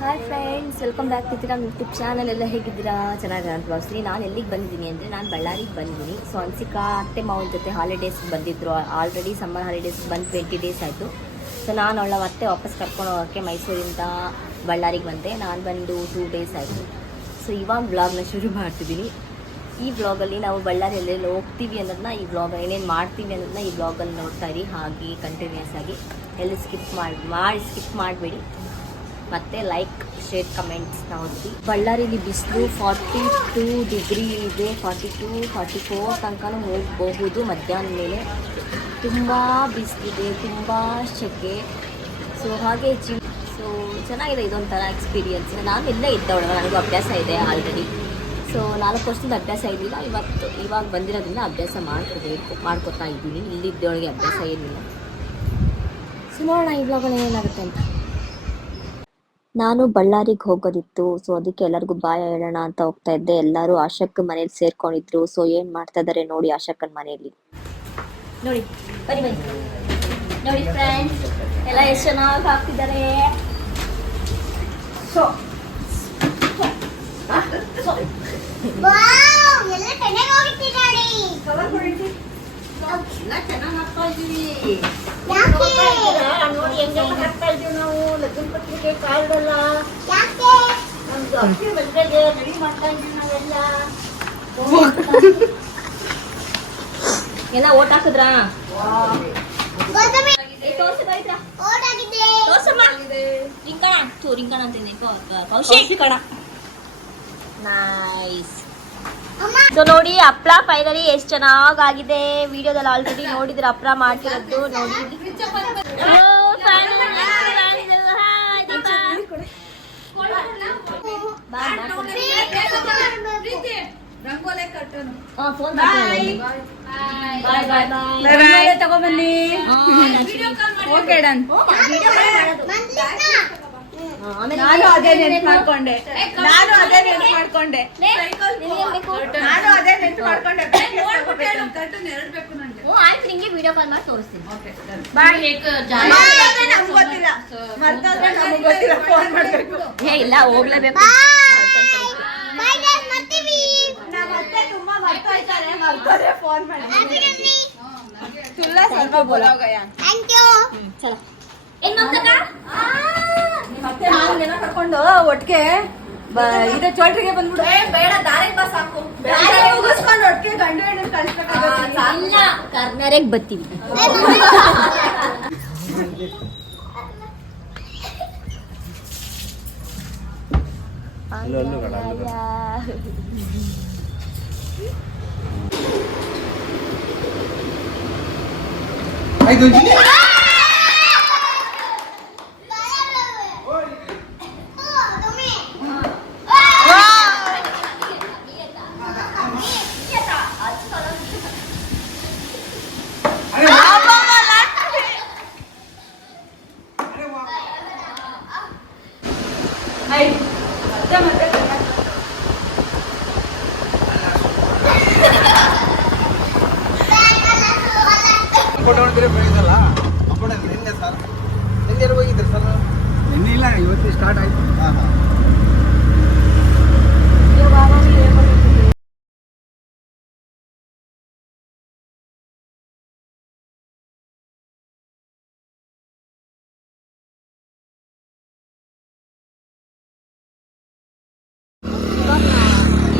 Hi friends, welcome back to ನಮ್ಮ YouTube channel. ಎಲ್ಲ ಹೇಗಿದ್ದೀರಾ? ಚೆನ್ನಾಗಿ ಅಂತ ಭಾವಿಸ್ತೀನಿ. ನಾನು ಎಲ್ಲಿಗೆ ಬಂದಿದ್ದೀನಿ ಅಂದರೆ ನಾನು ಬಳ್ಳಾರಿಗೆ ಬಂದಿದ್ದೀನಿ. ಸೊ ಅನ್ಸಿಕಾ ಅತ್ತೆ ಮಾವನ ಜೊತೆ ಹಾಲಿಡೇಸ್ಗೆ ಬಂದಿದ್ದರು. ಆಲ್ರೆಡಿ ಸಮ್ಮರ್ ಹಾಲಿಡೇಸ್ಗೆ ಬಂದು 20 ಡೇಸ್ ಆಯಿತು. ಸೊ ನಾನು ಅವಳ ಮತ್ತೆ ವಾಪಸ್ ಕರ್ಕೊಂಡು ಹೋಗೋಕ್ಕೆ ಮೈಸೂರಿಂದ ಬಳ್ಳಾರಿಗೆ ಬಂದೆ. ನಾನು ಬಂದು 2 ಡೇಸ್ ಆಯಿತು. ಸೊ ಇವಾಗ ವ್ಲಾಗ್ನ ಶುರು ಮಾಡ್ತಿದ್ದೀನಿ. ಈ ವ್ಲಾಗಲ್ಲಿ ನಾವು ಬಳ್ಳಾರಿಯಲ್ಲಿ ಹೋಗ್ತೀವಿ ಅನ್ನೋದನ್ನ, ಈ ವ್ಲಾಗ್ ಏನೇನು ಮಾಡ್ತೀವಿ ಅನ್ನೋದನ್ನ ಈ ವ್ಲಾಗಲ್ಲಿ ನೋಡ್ತಾ ಇರಿ. ಹಾಗೆ ಕಂಟಿನ್ಯೂಸ್ ಆಗಿ ಎಲ್ಲಿ ಸ್ಕಿಪ್ ಮಾಡಬೇಡಿ. ಮತ್ತು ಲೈಕ್, ಶೇರ್, ಕಮೆಂಟ್ಸ್ನ ಓದಿ. ಬಳ್ಳಾರಿಲಿ ಬಿಸಿಲು 42 ಡಿಗ್ರಿ ಇದೆ. 44 ತನಕನೂ ಹೋಗಬಹುದು ಮಧ್ಯಾಹ್ನ ಮೇಲೆ. ತುಂಬ ಬಿಸಿಲಿದೆ, ತುಂಬ ಸೆಕೆ. ಸೊ ಹಾಗೆ ಸೊ ಚೆನ್ನಾಗಿದೆ, ಇದೊಂಥರ ಎಕ್ಸ್ಪೀರಿಯನ್ಸ್. ನಾನು ಇಲ್ಲೇ ಇದ್ದವಳು, ನನಗೂ ಅಭ್ಯಾಸ ಇದೆ ಆಲ್ರೆಡಿ. ಸೊ 4 ವರ್ಷದಿಂದ ಅಭ್ಯಾಸ ಇರಲಿಲ್ಲ. ಇವಾಗ ಬಂದಿರೋದ್ರಿಂದ ಅಭ್ಯಾಸ ಮಾಡ್ಕೋತಾ ಇದ್ದೀನಿ. ಇಲ್ಲಿದ್ದವಳಿಗೆ ಅಭ್ಯಾಸ ಏನಿಲ್ಲ. ಸೊ ನೋಡೋಣ ಈ ವ್ಲಾಗಲ್ಲಿ ಏನಾಗುತ್ತೆ ಅಂತ. ನಾನು ಬಳ್ಳಾರಿಗೆ ಹೋಗೋದಿತ್ತು. ಸೊ ಅದಕ್ಕೆ ಎಲ್ಲರಿಗೂ ಬಾಯ್ ಹೇಳೋಣ ಅಂತ ಹೋಗ್ತಾ ಇದ್ದೆ. ಎಲ್ಲರೂ ಆಶಕ್ಕ ಮನೇಲಿ ಸೇರ್ಕೊಂಡಿದ್ರು. ಸೊ ಏನ್ ಮಾಡ್ತಾ ಇದಾರೆ ನೋಡಿ ಆಶಕ್ಕನ ಮನೆಯಲ್ಲಿ. ನೋಡಿ ಬನ್ನಿ ನೋಡಿ ಫ್ರೆಂಡ್ಸ್, ಎಲ್ಲ ಎಷ್ಟು ಚೆನ್ನಾಗಿ ಹಾಕ್ತಿದ್ದಾರೆ. ನೋಡಿ ಹೆಂಗೆಲ್ಲ ಹಾಕ್ತಾ ಇದೀವಿ ನಾವು. ಲಗ್ನ ಪತ್ರಿಕೆ ಕಾರ್ಡ್ ಅಲ್ಲ, ನಮ್ದು ಅಕ್ಕಿ ಮದುವೆಗೆ ರೆಡಿ ಮಾಡ್ತಾ ಇದೀವಿ ನಾವೆಲ್ಲ. ಎಲ್ಲ ಓಟ್ ಹಾಕಿದ್ರಾ? ರಿಂಕಣ ಅಂತೀನಿ, ಕೌಶಿಕ್ ಕಣ. ನೈಸ್. ಸೊ ನೋಡಿ ಹಪ್ಳ ಫೈನಲಿ ಎಷ್ಟು ಚೆನ್ನಾಗಿದೆ. ವಿಡಿಯೋದಲ್ಲಿ ಆಲ್ರೆಡಿ ನೋಡಿದ್ರೆ ಹಪ್ಳ ಮಾಡ್ತಿರೋದು ನೋಡಿ. ತಗೊಬನ್ನಿ. ನಾನು ಅದೇ ನೆನ್ಪು ಮಾಡ್ಕೊಂಡೆ. ಆಯ್ತು, ನಿಂಗೆ ವಿಡಿಯೋ ಕಾಲ್ ಮಾಡಿ ತೋರಿಸ್ತೀನಿ. ಇಲ್ಲ ಹೋಗ್ಲೇಬೇಕು. ಕರ್ಕೊಂಡು ಒಟ್ಟಿಗೆ ಇದು ಚೋಟ್ರಿಗೆ ಬಂದ್ಬಿಡು. ಬೇಡ, ದಾರಿ ಬಸ್ ಹಾಕು. ಮುಗಿಸ್ಕೊಂಡು ಒಟ್ಟಿಗೆ ಗಂಡು ಹೆಣ್ಣು ಕಳಿಸ್ಬೇಕಾಗಿಲ್ಲ. ಕರ್ನಾಟಕ ಬರ್ತೀವಿ. ಇವತ್ತು ಸ್ಟಾರ್ಟ್ ಆಯ್ತು.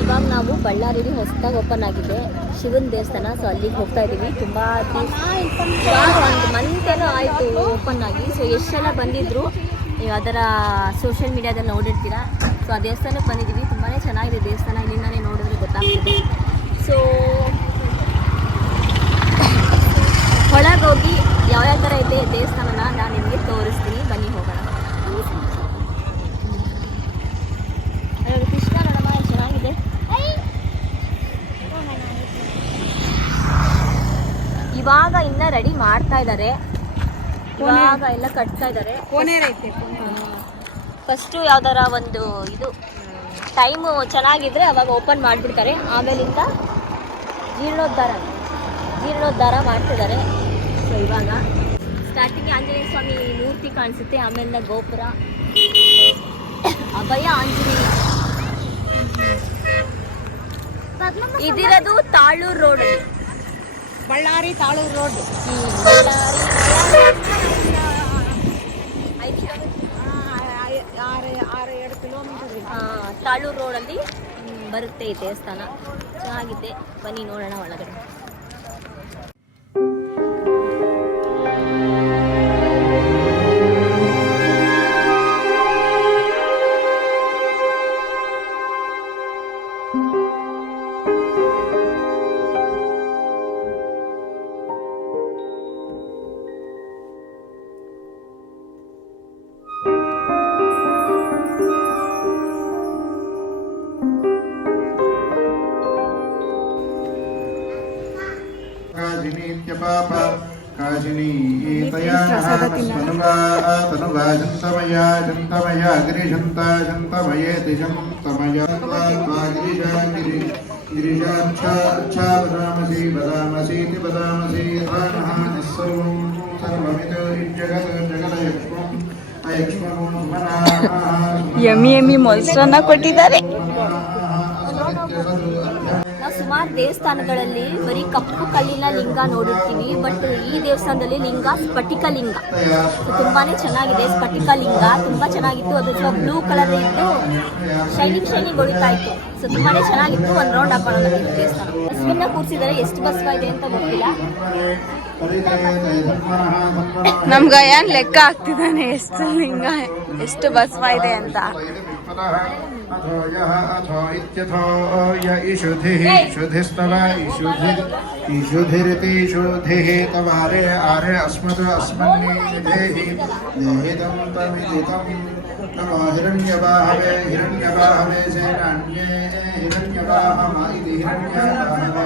ಇವಾಗ ನಾವು ಬಳ್ಳಾರಿಲಿ ಹೊಸದಾಗಿ ಓಪನ್ ಆಗಿದೆ ಶಿವನ ದೇವಸ್ಥಾನ. ಸೊ ಅಲ್ಲಿಗೆ ಹೋಗ್ತಾ ಇದ್ದೀವಿ. ತುಂಬ ಇವಾಗ 1 ಮಂತ್ ಏನೋ ಆಯಿತು ಓಪನ್ ಆಗಿ. ಸೊ ಎಷ್ಟೆಲ್ಲ ಬಂದಿದ್ರು, ನೀವು ಅದರ ಸೋಷಿಯಲ್ ಮೀಡಿಯಾದಲ್ಲಿ ನೋಡಿರ್ತೀರ. ಸೊ ಆ ದೇವಸ್ಥಾನಕ್ಕೆ ಬಂದಿದ್ದೀವಿ. ತುಂಬಾ ಚೆನ್ನಾಗಿದೆ ದೇವಸ್ಥಾನ, ಇಲ್ಲಿಂದಾನೇ ನೋಡಿದ್ರೆ ಗೊತ್ತಾಗ್ತಿದೆ. ಸೊ ಒಳಗೋಗಿ ಯಾವ್ಯಾವ ಥರ ಇದೆ ದೇವಸ್ಥಾನನ ನಾನು ನಿಮಗೆ ತೋರಿಸ್ತೀನಿ. ಬನ್ನಿ ಹೋಗೋಣ. ಕೃಷ್ಣ ನೋಡಮ್ಮ ಎಷ್ಟು ಚೆನ್ನಾಗಿದೆ. ಇವಾಗ ಇನ್ನ ರೆಡಿ ಮಾಡ್ತಾ ಇದ್ದಾರೆ. ಇವಾಗ ಎಲ್ಲ ಕಟ್ತಾ ಇದ್ದಾರೆ. ಫಸ್ಟು ಯಾವ್ದಾರ ಒಂದು ಇದು ಟೈಮು ಚೆನ್ನಾಗಿದ್ರೆ ಅವಾಗ ಓಪನ್ ಮಾಡಿಬಿಡ್ತಾರೆ. ಆಮೇಲಿಂದ ಜೀರ್ಣೋದ್ಧಾರ ಮಾಡ್ತಿದ್ದಾರೆ. ಸೊ ಇವಾಗ ಸ್ಟಾರ್ಟಿಂಗ್ ಆಂಜನೇಯ ಸ್ವಾಮಿ ಮೂರ್ತಿ ಕಾಣಿಸುತ್ತೆ, ಆಮೇಲೆ ಗೋಪುರ, ಅಭಯ ಆಂಜನೇಯ. ಇದಿರೋದು ತಾಳೂರು ರೋಡ್, ಬಳ್ಳಾರಿ ತಾಳೂರು ರೋಡ್. ಆರು 7 ಕಿಲೋಮೀಟರ್ ತಾಳೂರು ರೋಡಲ್ಲಿ ಬರುತ್ತೆ ಈ ದೇವಸ್ಥಾನ. ಚೆನ್ನಾಗಿದೆ, ಬನ್ನಿ ನೋಡೋಣ ಒಳಗಡೆ. पाप काजिनी तया तनुवा जन्तमया जन्तमया गिरिजन्ता जन्तमयेति जन्तमया गिरिजागिरि गिरिजाच्छा वदामसि वदामसीति वदामसि आनः सर्वं सर्वमिदो जगत् जगदयक्ष्मम् अयक्ष्मं सुमनाः ಯಮ್ಮಿ ಮೊಸರನ್ನ ಕೊಟ್ಟಿದ್ದಾರೆ. ನಾವು ಸುಮಾರು ದೇವಸ್ಥಾನಗಳಲ್ಲಿ ಬರೀ ಕಪ್ಪು ಕಲ್ಲಿನ ಲಿಂಗ ನೋಡಿರ್ತೀವಿ, ಬಟ್ ಈ ದೇವಸ್ಥಾನದಲ್ಲಿ ಲಿಂಗ ಸ್ಫಟಿಕ ಲಿಂಗ. ತುಂಬಾನೇ ಚೆನ್ನಾಗಿದೆ. ಸ್ಫಟಿಕ ಲಿಂಗ ತುಂಬಾ ಚೆನ್ನಾಗಿತ್ತು. ಅದು ಸ್ವಲ್ಪ ಬ್ಲೂ ಕಲರ್ ಇದ್ದು ಶೈನಿಂಗ್ ಹೊಡಿತಾ ಇತ್ತು. ಸೊ ತುಂಬಾನೇ ಚೆನ್ನಾಗಿತ್ತು. ಒಂದು ರೌಂಡ್ ಹಾಕೋಣ ದೇವಸ್ಥಾನ. ಬಸವನ್ನ ಕೂರಿಸಿದ್ದಾರೆ. ಎಷ್ಟು ಬಸವ ಇದೆ ಅಂತ ಗೊತ್ತಿಲ್ಲ. ನಮ್ಗ ಏನ್ ಲೆಕ್ಕ ಆಗ್ತಿದ್ದಾನೆ ಎಷ್ಟು ಲಿಂಗ ಎಷ್ಟು ಬಸವ ಇದೆ ಅಂತ. अथो यः अथो इत्यथो य इषुधिः शुधिस्तव इषुधिरिति शुधिः तवारे आरे अस्मत् अस्मन्निधेहि देहितं तमिदितं नमो हिरण्यवाहवे हिरण्यवाहवे सेनान्ये हिरण्यवाहम इति हिरण्यवाहवे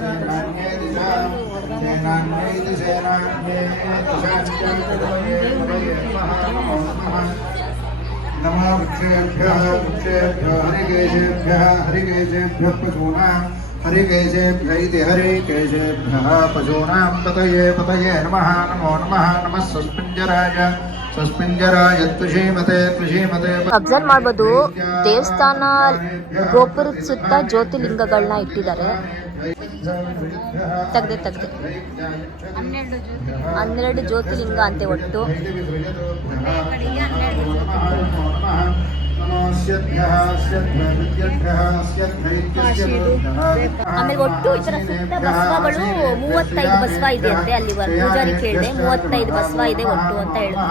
सेनान्ये दिशा सेनान्ये इति सेनान्ये दिशान्ये नमः वृक्षेभ्यः हरिकेशेभ्यः पशूनां हरिकेशेभ्य इति हरिकेशेभ्यः पशूनां पतये नमः नमो नमः नमः सस्पिञ्जराय तुषीमते ಅಬ್ಸರ್ವ್ ಮಾಡ್ಬೋದು, ದೇವಸ್ಥಾನ ಗೋಪುರದ ಸುತ್ತ ಜ್ಯೋತಿಲಿಂಗಗಳನ್ನ ಇಟ್ಟಿದ್ದಾರೆ. ತೆಗ್ದೆ 12 ಜ್ಯೋತಿಲಿಂಗ ಅಂತೆ ಒಟ್ಟು. ಆಮೇಲೆ ಒಟ್ಟು ಈ ತರ ಸುತ್ತ ಬಸವಗಳು 35 ಬಸವ ಇದೆ ಅಂತೆ. ಅಲ್ಲಿ ಪೂಜಾರಿ ಕೇಳಿದೆ 35 ಬಸವ ಇದೆ ಒಟ್ಟು ಅಂತ ಹೇಳಿದ್ರು.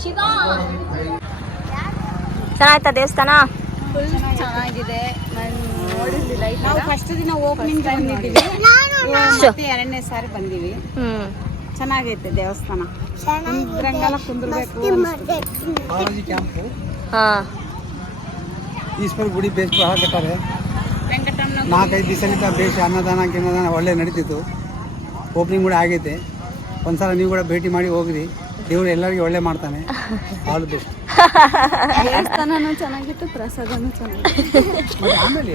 ಶಿವ ಚೆನ್ನಾಯ್ತಾ ದೇವಸ್ಥಾನ? ಫುಲ್ ಚೆನ್ನಾಗಿದೆ. ನಾನು ನೋಡಿರ್ಲಿಲ್ಲ. ನಾವು ಫಸ್ಟ್ ದಿನ ಓಪನಿಂಗ್ ಬಂದಿದ್ದೀವಿ, ಮತ್ತೆ 2ನೇ ಸಾರಿ ಬಂದೀವಿ. ಚೆನ್ನಾಗೈತೆ ದೇವಸ್ಥಾನ. ಕುಂದ್ರಂಗೆಲ್ಲ ಕುಂದ್ರಬೇಕು. ಈಶ್ವರ ಗುಡಿ ಬೇಸ್ ಕಟ್ಟಾರೆ. 4-5 ದಿವಸದಿಂದ ಬೇಸ್ ಅನ್ನದಾನ ಒಳ್ಳೆ ನಡೀತಿತ್ತು. ಓಪನಿಂಗ್ ಕೂಡ ಆಗೈತೆ. ಒಂದ್ಸಲ ನೀವು ಕೂಡ ಭೇಟಿ ಮಾಡಿ ಹೋಗ್ರಿ. ದೇವರು ಎಲ್ಲರಿಗೂ ಒಳ್ಳೆ ಮಾಡ್ತಾನೆ. All the best. ದೇವಸ್ಥಾನನೂ ಚೆನ್ನಾಗಿತ್ತು, ಪ್ರಸಾದನೂ ಚೆನ್ನಾಗಿತ್ತು. ಮತ್ತೆ ಆಮೇಲೆ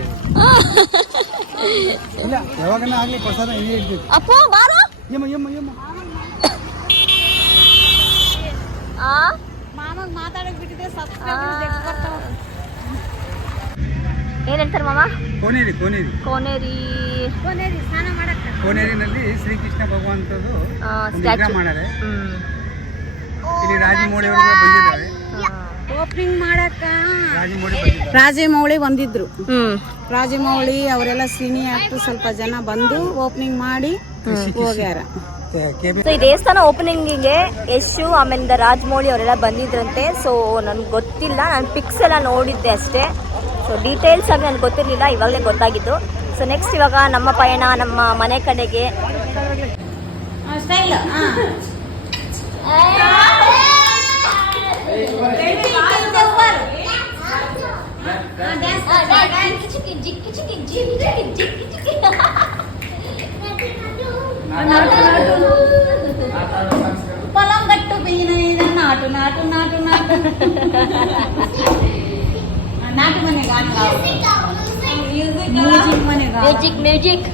ಇಲ್ಲ ಯಾವಾಗನ ಆಗ್ಲಿ ಪ್ರಸಾದ ಏನೇ ಇರ್ಬೇಕು. ಅಪ್ಪೋ ಬಾರೋ ಯಮ್ಮ ಮಾಮಾಗ ಮಾತಾಡಕ್ ಬಿಟ್ಟಿದೆ. ಏನ್ ಹೇಳ್ತಾರೆ ಮಾಮ? ಕೋನೇರಿ ಸ್ನಾನ ಮಾಡಕ್ಕೆ ಕೋನೇರಿನಲ್ಲಿ ಶ್ರೀಕೃಷ್ಣ ಭಗವಂತದ್ದು ವಿಗ್ರಹ ಮಾಡ್ಯಾರೆ. ಇಲ್ಲಿ ರಾಜಮೌಳಿ ಅವರು ಬಂದಿದ್ದಾರೆ. ಓಪನಿಂಗ್ ಮಾಡಕ್ಕ ರಾಜಮೌಳಿ ಬಂದಿದ್ದಾರೆ. ರಾಜಮೌಳಿ ಬಂದಿದ್ರು. ರಾಜಮೌಳಿ ಅವರೆಲ್ಲ ಸೀನಿಯರ್ ಆಕ್ಟರ್ ಸ್ವಲ್ಪ ಜನ ಬಂದು ಓಪನಿಂಗ್ ಮಾಡಿ ಹೋಗ್ಯಾರ. ಸೊ ಈ ದೇವಸ್ಥಾನ ಓಪನಿಂಗಿಗೆ ಯಶು ಆಮೇಲೆ ರಾಜಮೌಳಿ ಅವರೆಲ್ಲ ಬಂದಿದ್ರಂತೆ. ಸೊ ನನ್ಗೆ ಗೊತ್ತಿಲ್ಲ, ನಾನು ಪಿಕ್ಸ್ ಎಲ್ಲ ನೋಡಿದ್ದೆ ಅಷ್ಟೇ. ಸೊ ಡೀಟೇಲ್ಸ್ ಆಗಿ ನನಗೆ ಗೊತ್ತಿರಲಿಲ್ಲ, ಇವಾಗಲೇ ಗೊತ್ತಾಗಿದ್ದು. ಸೊ ನೆಕ್ಸ್ಟ್ ಇವಾಗ ನಮ್ಮ ಪಯಣ ನಮ್ಮ ಮನೆ ಕಡೆಗೆ. పొలం గట్టు పెయిన నాటు నాటు నాటు నాటు నాటు మనే మ్యూజిక్ ಮ್ಯೂಜಿಕ್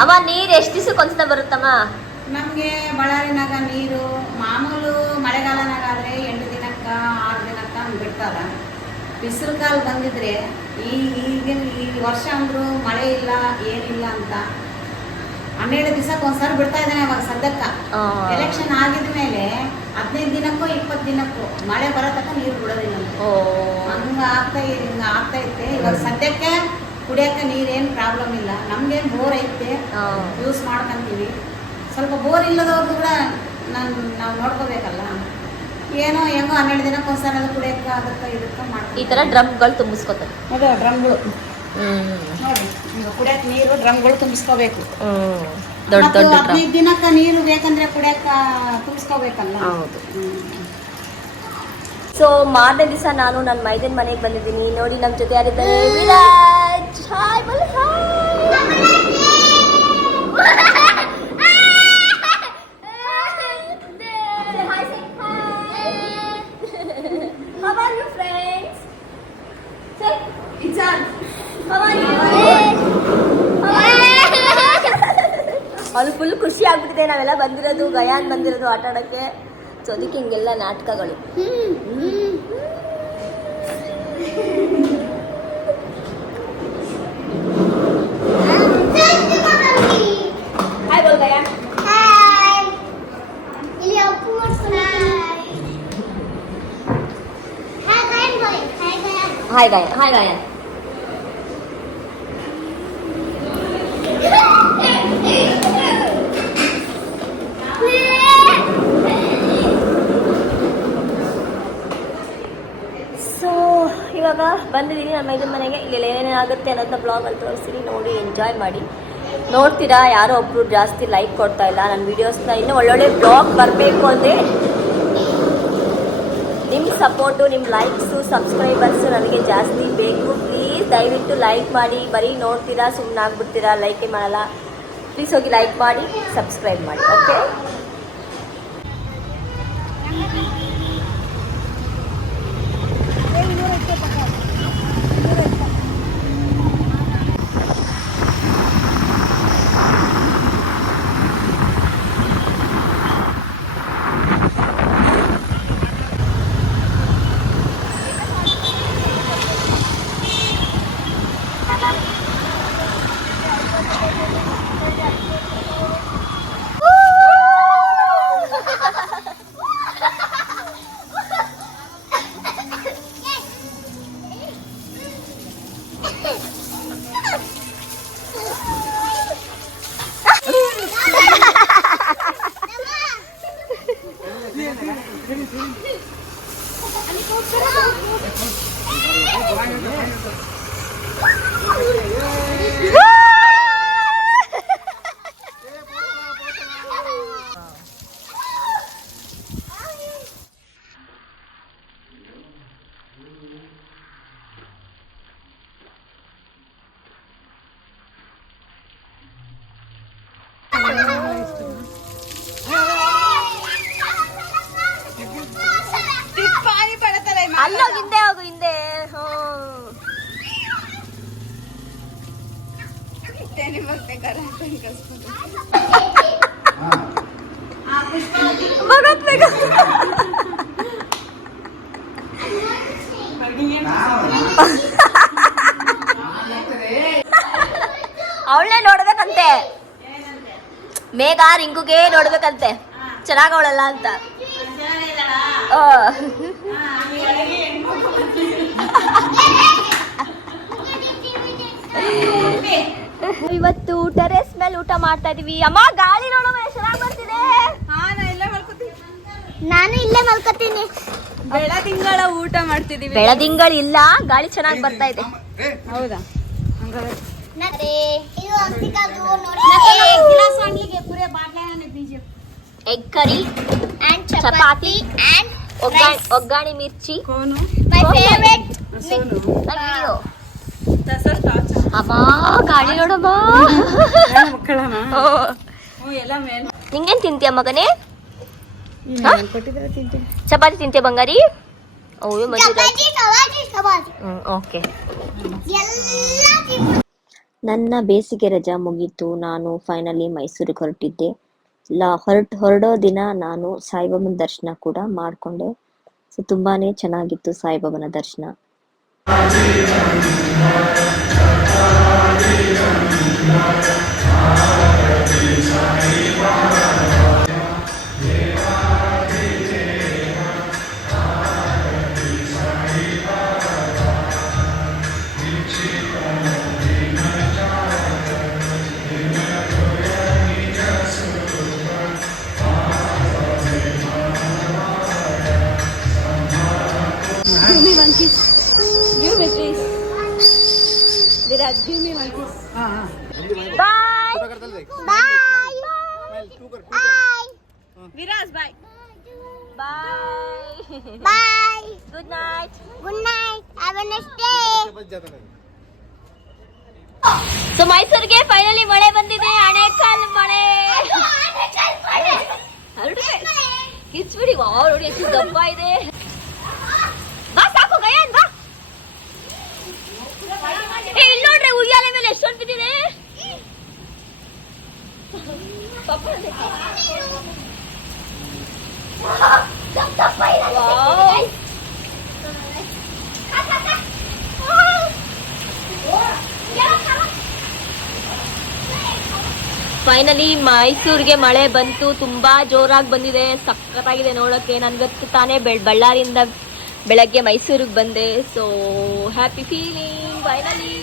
ಅಮ್ಮ ನೀರ್ ಎಷ್ಟು ದಿವಸಕ್ಕೆ ಒಂದ್ಸಲ ಬರುತ್ತಮ್ಮ? ನಮಗೆ ಬಳ್ಳಾರಿನಾಗ ನೀರು ಮಾಮೂಲು ಮಳೆಗಾಲನಾಗಾದ್ರೆ 8 ದಿನಕ್ಕೆ 6 ದಿನಕ್ಕೆ ಹಂಗೆ ಬಿಡ್ತಾರ. ಬಿಸಿಲು ಕಾಲ ಬಂದಿದ್ರೆ ಈಗಿನ ಈ ವರ್ಷ ಅಂದ್ರು ಮಳೆ ಇಲ್ಲ ಏನಿಲ್ಲ ಅಂತ 12 ದಿವಸಕ್ಕೆ ಒಂದ್ಸಲ ಬಿಡ್ತಾ ಇದ್ದಾನೆ. ಅವಾಗ ಸದ್ಯಕ್ಕೆ ಎಲೆಕ್ಷನ್ ಆಗಿದ್ಮೇಲೆ 15 ದಿನಕ್ಕೂ 20 ದಿನಕ್ಕೂ ಮಳೆ ಬರೋ ತನಕ ನೀರು ಬಿಡೋದಿಲ್ಲ. ಹಂಗ ಆಗ್ತೈತೆ. ಇವಾಗ ಸದ್ಯಕ್ಕೆ ಕುಡಿಯೋಕೆ ನೀರೇನು ಪ್ರಾಬ್ಲಮ್ ಇಲ್ಲ. ನಮ್ಗೇನು ಬೋರ್ ಐತೆ, ಯೂಸ್ ಮಾಡ್ಕೊಂತೀವಿ. ಸ್ವಲ್ಪ ಬೋರ್ ಇಲ್ಲದವ್ರದ್ದು ಕೂಡ ನಾವು ನೋಡ್ಕೋಬೇಕಲ್ಲ. ಏನೋ ಹೆಂಗೋ 12 ದಿನಕ್ಕೆ ಒಂದ್ಸಲ ಅದು ಕುಡಿಯೋಕೆ ಅದಕ್ಕೆ ಇದಕ್ಕೆ ಮಾಡ್ತೀವಿ. ಈ ಥರ ಡ್ರಮ್ಗಳು ತುಂಬಿಸ್ಕೊತಾರೆ. ಅದೇ ಡ್ರಮ್ಗಳು ನೋಡಿ, ಈಗ ಕುಡಿಯೋಕೆ ನೀರು ಡ್ರಮ್ಗಳು ತುಂಬಿಸ್ಕೋಬೇಕು. ದೊಡ್ಡ ದೊಡ್ಡ 15 ದಿನಕ್ಕೆ ನೀರು ಬೇಕಂದ್ರೆ ಕುಡಿಯೋಕೆ ತುಂಬಿಸ್ಕೋಬೇಕಲ್ಲ. ಹೌದು. ಸೊ ಮಾರನೇ ದಿವಸ ನಾನು ನನ್ನ ಮೈದನ್ ಮನೆಗೆ ಬಂದಿದ್ದೀನಿ. ನೋಡಿ ನಮ್ಮ ಜೊತೆ ಯಾರಿದ್ದಾರೆ? ವಿರಾಜ್. ಹಾಯ್ ಬಲ ಅವಳು ಫುಲ್ ಖುಷಿ ಆಗ್ಬಿಟ್ಟಿದೆ. ನಾವೆಲ್ಲ ಬಂದಿರೋದು, ಗಯಾನ್ ಬಂದಿರೋದು ಆಟ ಆಡೋಕ್ಕೆ. ಸೊ ಅದಕ್ಕೆ ಹಿಂಗೆಲ್ಲ ನಾಟಕಗಳು. ಹಾಯ್ ಬೋಲ್ Gyan. Hi Gyan. Hi Gyan. So ಇವಾಗ ಬಂದಿದ್ದೀನಿ ನಮ್ಮ ಮೈದನ ಮನೆಗೆ. ಇಲ್ಲಿ ಏನೇನಾಗುತ್ತೆ ಅನ್ನೋದನ್ನ ಬ್ಲಾಗಲ್ಲಿ ತೋರಿಸ್ತೀನಿ, ನೋಡಿ ಎಂಜಾಯ್ ಮಾಡಿ. ನೋಡ್ತೀರಾ, ಯಾರೋ ಒಬ್ಬರು ಜಾಸ್ತಿ ಲೈಕ್ ಕೊಡ್ತಾ ಇಲ್ಲ ನನ್ನ ವೀಡಿಯೋಸ್ನ. ಇನ್ನೂ ಒಳ್ಳೊಳ್ಳೆ ಬ್ಲಾಗ್ ಬರಬೇಕು ಅಂದರೆ ನಿಮ್ಮ ಸಪೋರ್ಟು, ನಿಮ್ಮ ಲೈಕ್ಸು, ಸಬ್ಸ್ಕ್ರೈಬರ್ಸು ನನಗೆ ಜಾಸ್ತಿ ಬೇಕು. ಪ್ಲೀಸ್ ದಯವಿಟ್ಟು ಲೈಕ್ ಮಾಡಿ. ಬರೀ ನೋಡ್ತೀರಾ ಸುಮ್ಮನೆ ಆಗ್ಬಿಡ್ತೀರಾ, ಲೈಕೇ ಮಾಡಲ್ಲ. ಪ್ಲೀಸ್ ಹೋಗಿ ಲೈಕ್ ಮಾಡಿ, ಸಬ್ಸ್ಕ್ರೈಬ್ ಮಾಡಿ. ಓಕೆ, ಅಲ್ಲೋಗಿ ಹಿಂದೆ ಹೋಗು, ಹಿಂದೆ. ಅವಳೇ ನೋಡ್ಬೇಕಂತೆ, ಮೇಘ ರಿಂಗುಗೆ ನೋಡ್ಬೇಕಂತೆ ಚೆನ್ನಾಗವಳಲ್ಲ ಅಂತ. ಇವತ್ತು ಟೆರೆಸ್ ಮೇಲೆ ಊಟ ಮಾಡ್ತಾ ಇದೀವಿ. ಅಮ್ಮ ಗಾಳಿ ನೋಡೋ ಚೆನ್ನಾಗಿ ಬರ್ತಿದೆ. ನಾನು ಇಲ್ಲೇ ಮಲ್ಕೋತೀನಿ. ಬೆಳದಿಂಗಳ ಊಟ ಮಾಡ್ತಿದೀವಿ. ಬೆಳದಿಂಗಳು ಇಲ್ಲ, ಗಾಳಿ ಚೆನ್ನಾಗಿ ಬರ್ತಾ ಇದೆ. ಹೌದಾ? Egg curry and chapati and oggani mirchi. ಕೋನು my favorite ಸೋನು ಅಯ್ಯೋ ದಸರಾ ಅಮ್ಮ ಗಾಳಿ ನೋಡಮ್ಮ. ಮಕ್ಕಳಮ್ಮ ಎಲ್ಲ ಮೇಲೆ ನಿಂಗೇನ್ ತಿಂತೀಯ ಮಗನೇ? ಕೊಟ್ಟಿದ್ರೆ ತಿಂತೀನಿ. ಚಪಾತಿ ತಿಂತೀಯ ಬಂಗಾರಿ? ಓ ಚಪಾತಿ ಓಕೆ. ಎಲ್ಲ ನನ್ನ ಬೇಸಿಗೆ ರಜಾ ಮುಗೀತು. ನಾನು ಫೈನಲಿ ಮೈಸೂರಿಗೆ ಹೊರಟಿದ್ದೆ. ಹೊರಡೋ ದಿನ ನಾನು ಸಾಯಿಬಾಬನ ದರ್ಶನ ಕೂಡ ಮಾಡಿಕೊಂಡೆ. ಸೊ ತುಂಬಾನೇ ಚೆನ್ನಾಗಿತ್ತು ಸಾಯಿಬಾಬನ ದರ್ಶನ. Viraj give me one kiss. Bye Viraj bye. Bye good night. good night, have a nice day. So ಮೈಸೂರಿಗೆ ಫೈನಲಿ ಮಳೆ ಬಂದಿದೆ. ಆಣೆಕಲ್ ಮಳೆ. ಕಿಚ್ಬಿಡಿ ನೋಡಿ ಎಷ್ಟು ದಪ್ಪ ಇದೆ. ಬಾ ಸಾಕು ಗಯಾನ್ ಬಾ. ಇಲ್ಲಿ ನೋಡ್ರಿ ಉಯ್ಯಾಲೆ ಮೇಲೆ ಎಷ್ಟೊಂದು ಬಿದ್ದಿದೆ. ಫೈನಲಿ ಮೈಸೂರಿಗೆ ಮಳೆ ಬಂತು. ತುಂಬಾ ಜೋರಾಗಿ ಬಂದಿದೆ, ಸಖತ್ತಾಗಿದೆ ನೋಡೋಕೆ. ನನ್ಗತ್ತು ತಾನೇ ಬಳ್ಳಾರಿಯಿಂದ ಬೆಳಗ್ಗೆ ಮೈಸೂರಿಗೆ ಬಂದೆ. So happy feeling finally.